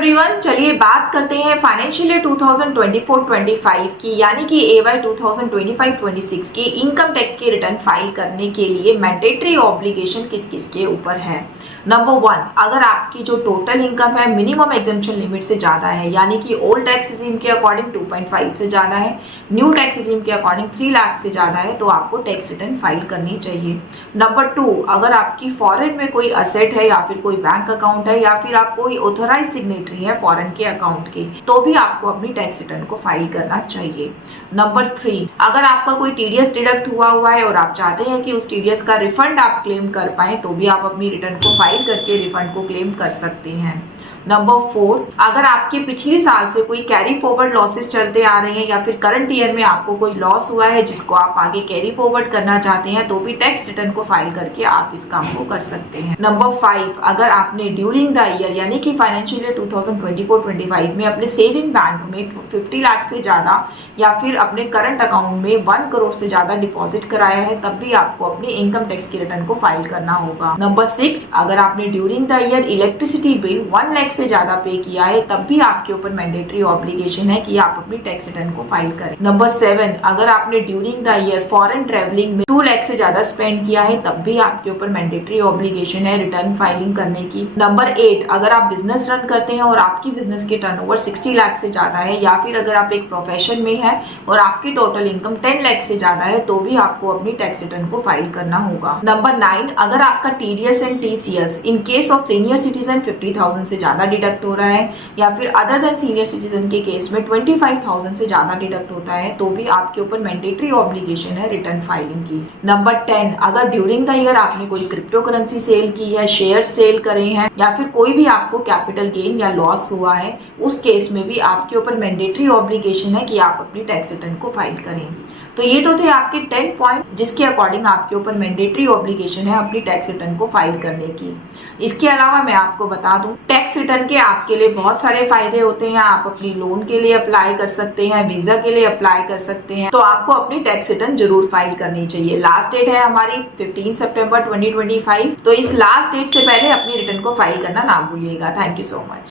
Everyone, चलिए बात करते हैं फाइनेंशियल ईयर 2024-25 की, यानी कि AY 2025-26 की इनकम टैक्स की रिटर्न फाइल करने के लिए मैंडेटरी ऑब्लिगेशन किस किस के ऊपर है। नंबर 1, अगर आपकी जो टोटल इनकम है मिनिमम एग्जेम्पशन लिमिट से ज़्यादा है, यानी कि ओल्ड टैक्स रिजीम के अकॉर्डिंग 2.5 से ज़्यादा है, न्यू टैक्स रिजीम के अकॉर्डिंग 3 लाख से ज़्यादा है, तो आपको टैक्स रिटर्न फाइल करनी चाहिए। नंबर 2, अगर आपकी फॉरेन में कोई असेट है या फिर कोई बैंक अकाउंट है या फिर आप कोई ऑथराइज सिग्नेटरी है फॉरेन के अकाउंट के, तो भी आपको अपनी टैक्स रिटर्न को फाइल करना चाहिए। नंबर 3, अगर आपका कोई टीडीएस डिडक्ट हुआ है और आप चाहते हैं कि उस टीडीएस का रिफंड आप क्लेम कर पाए, तो भी आप अपनी रिटर्न को फाइल करके रिफंड को क्लेम कर सकते हैं। नंबर 4, अगर आपके पिछले साल से कोई कैरी फॉरवर्ड लॉसेस चलते आ रहे हैं या फिर करंट ईयर में आपको कोई लॉस हुआ है जिसको आप आगे कैरी फॉरवर्ड करना चाहते हैं, तो भी टैक्स रिटर्न को फाइल करके आप इस काम को कर सकते हैं। नंबर 5, अगर आपने ड्यूरिंग द ईयर यानी कि फाइनेंशियल ईयर 2024-25 में अपने सेविंग बैंक में 50 लाख से ज़्यादा या फिर अपने करंट अकाउंट में 1 करोड़ से ज़्यादा डिपॉजिट कराया है, तब भी आपको अपने इनकम टैक्स की रिटर्न को फाइल करना होगा। नंबर 6, अगर आपने during the year electricity bill 1 lakh से ज्यादा पे किया है, तब भी आपके ऊपर मैंडेटरी ऑब्लिगेशन है कि आप अपनी टैक्स रिटर्न को फाइल करें। नंबर 7, अगर आपने during the year foreign travelling में 2 लाख से ज्यादा स्पेंड किया है, तब भी आपके ऊपर मैंडेटरी ऑब्लिगेशन है रिटर्न फाइलिंग करने की। नंबर 8, अगर आप बिजनेस रन करते हैं और आपकी बिजनेस की टर्नओवर 60 लाख से ज्यादा है या फिर अगर आप एक प्रोफेशन में है और आपकी टोटल इनकम 10 लाख से ज्यादा है, तो भी आपको अपनी टैक्स रिटर्न को फाइल करना होगा। नंबर 9, अगर आपका TDS and TCS in case of senior citizen 50,000 से ज्यादा डिडक्ट हो रहा है या फिर अदर देन सीनियर सिटीजन के केस में 25,000 से ज्यादा डिडक्ट होता है, तो भी आपके ऊपर मैंडेटरी ऑब्लिगेशन है रिटर्न फाइलिंग की। नंबर 10, अगर ड्यूरिंग द ईयर आपने कोई क्रिप्टो करेंसी सेल की है, शेयर सेल करे हैं या फिर कोई भी आपको कैपिटल गेन या लॉस हुआ है, उस केस में भी आपके ऊपर मैंडेटरी ऑब्लिगेशन है कि आप अपनी टैक्स रिटर्न को फाइल करें। तो ये तो थे आपके 10 पॉइंट जिसके अकॉर्डिंग आपके ऊपर मैंडेटरी ऑब्लिगेशन है अपनी टैक्स रिटर्न को फाइल करने की। इसके अलावा मैं आपको बता दूं, टैक्स रिटर्न के आपके लिए बहुत सारे फायदे होते हैं। आप अपनी लोन के लिए अप्लाई कर सकते हैं, वीजा के लिए अप्लाई कर सकते हैं, तो आपको अपनी टैक्स रिटर्न जरूर फाइल करनी चाहिए। लास्ट डेट है हमारी 15 सितंबर 2025, तो इस लास्ट डेट से पहले अपनी रिटर्न को फाइल करना ना भूलिएगा। Thank you so much.